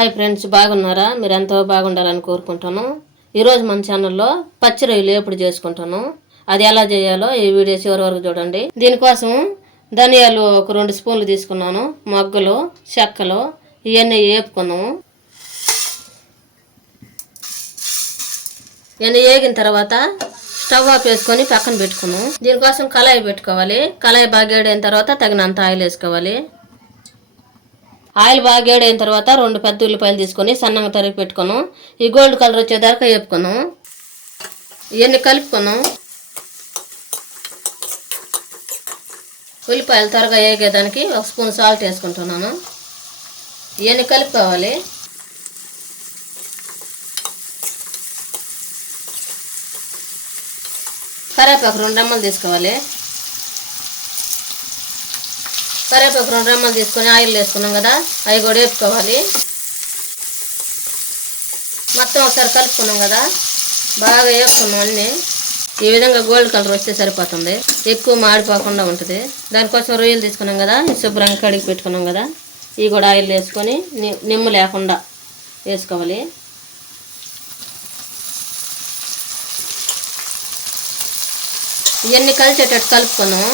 Hi friends, బాగున్నారా? మీరు ఎంతో బాగుండాలని కోరుకుంటాను. ఈరోజు మన ఛానల్లో పచ్చి రొయ్యలు ఎప్పుడు చేసుకుంటాను, అది ఎలా చేయాలో ఈ వీడియో చివరి వరకు చూడండి. దీనికోసం ధనియాలు ఒక 2 స్పూన్లు తీసుకున్నాను, మొగ్గలు, చెక్కలు ఇవన్నీ వేపుకున్నాము. ఇవన్నీ వేగిన తర్వాత స్టవ్ ఆఫ్ వేసుకొని పక్కన పెట్టుకున్నాం. దీనికోసం కళాయి పెట్టుకోవాలి. కళాయి బాగా వేడైన తర్వాత తగినంత ఆయిల్ వేసుకోవాలి. ఆయిల్ బాగా వేడైన తర్వాత 2 పెద్ద ఉల్లిపాయలు తీసుకొని సన్నగా తరిగి పెట్టుకున్నాం. ఈ గోల్డ్ కలర్ వచ్చేదాకా వేపుకున్నాం. ఇవన్నీ కలుపుకున్నాం. ఉల్లిపాయలు త్వరగా వేగేదానికి 1 స్పూన్ సాల్ట్ వేసుకుంటున్నాను. ఇవన్నీ కలుపుకోవాలి. కరివేపాకు 2 రెమ్మలు తీసుకోవాలి. కరివేపాకు 2 రెమ్మలు తీసుకొని ఆయిల్ వేసుకున్నాం కదా, అవి కూడా వేపుకోవాలి. మొత్తం ఒకసారి కలుపుకున్నాం కదా, బాగా వేపుకున్నాం. అన్నీ ఈ విధంగా గోల్డ్ కలర్ వస్తే సరిపోతుంది, ఎక్కువ మాడిపోకుండా ఉంటుంది. దానికోసం రొయ్యలు తీసుకున్నాం కదా, శుభ్రంగా కడిగి పెట్టుకున్నాం కదా, ఇవి కూడా ఆయిల్ వేసుకొని నిమ్ము లేకుండా వేసుకోవాలి. ఇవన్నీ కలిసేటట్టు కలుపుకున్నాం.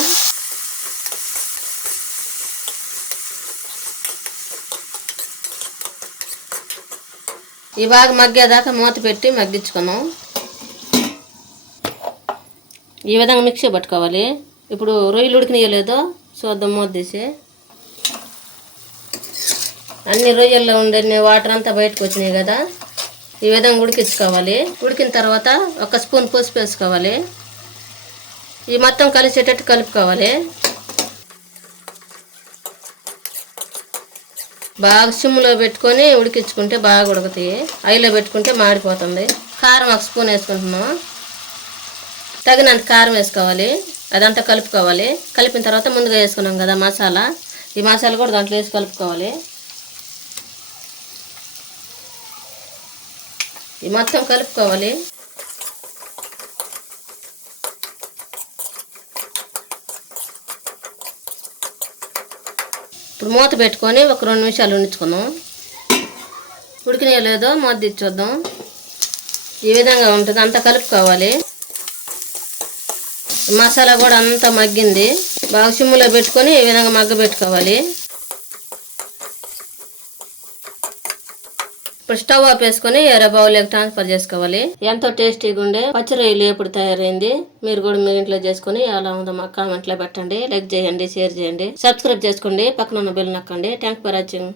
ఈ బాగా మగ్గేదాకా మూత పెట్టి మగ్గించుకున్నాం. ఈ విధంగా మిక్సీ పట్టుకోవాలి. ఇప్పుడు రొయ్యలు ఉడికినాయలేదో చూద్దాం మూత తీసి. అన్ని రొయ్యల్లో ఉండే వాటర్ అంతా బయటకు వచ్చినాయి కదా, ఈ విధంగా ఉడికించుకోవాలి. ఉడికిన తర్వాత 1 స్పూన్ పసుపు వేసుకోవాలి. ఈ మొత్తం కలిసేటట్టు కలుపుకోవాలి. బాగా సిమ్లో పెట్టుకొని ఉడికించుకుంటే బాగా ఉడుకుతాయి. హైలో పెట్టుకుంటే మాడిపోతుంది. కారం 1 స్పూన్ వేసుకుంటున్నాం. తగినంత కారం వేసుకోవాలి. అదంతా కలుపుకోవాలి. కలిపిన తర్వాత ముందుగా వేసుకున్నాం కదా మసాలా, ఈ మసాలా కూడా దాంట్లో వేసి కలుపుకోవాలి. ఈ మొత్తం కలుపుకోవాలి. ఇప్పుడు మూత పెట్టుకొని ఒక 2 నిమిషాలు ఉంచుకుందాం. ఉడికినాయో లేదో మూత తీసి చూద్దాం. ఈ విధంగా ఉంటుంది, అంతా కలుపుకోవాలి. మసాలా కూడా అంతా మగ్గింది. బాగా సిమ్లో పెట్టుకొని ఈ విధంగా మగ్గబెట్టుకోవాలి. ఇప్పుడు స్టవ్ ఆఫ్ వేసుకొని వేరే బౌల్లోకి ట్రాన్స్ఫర్ చేసుకోవాలి. ఎంతో టేస్టీగా ఉండే పచ్చి రొయ్యలు ఎప్పుడు తయారైంది, మీరు కూడా మీ ఇంట్లో చేసుకుని ఎలా ఉందో మాకు కామెంట్లో పెట్టండి. లైక్ చేయండి, షేర్ చేయండి, సబ్స్క్రైబ్ చేసుకోండి, పక్కన ఉన్న బెల్ నొక్కండి. Thanks for watching.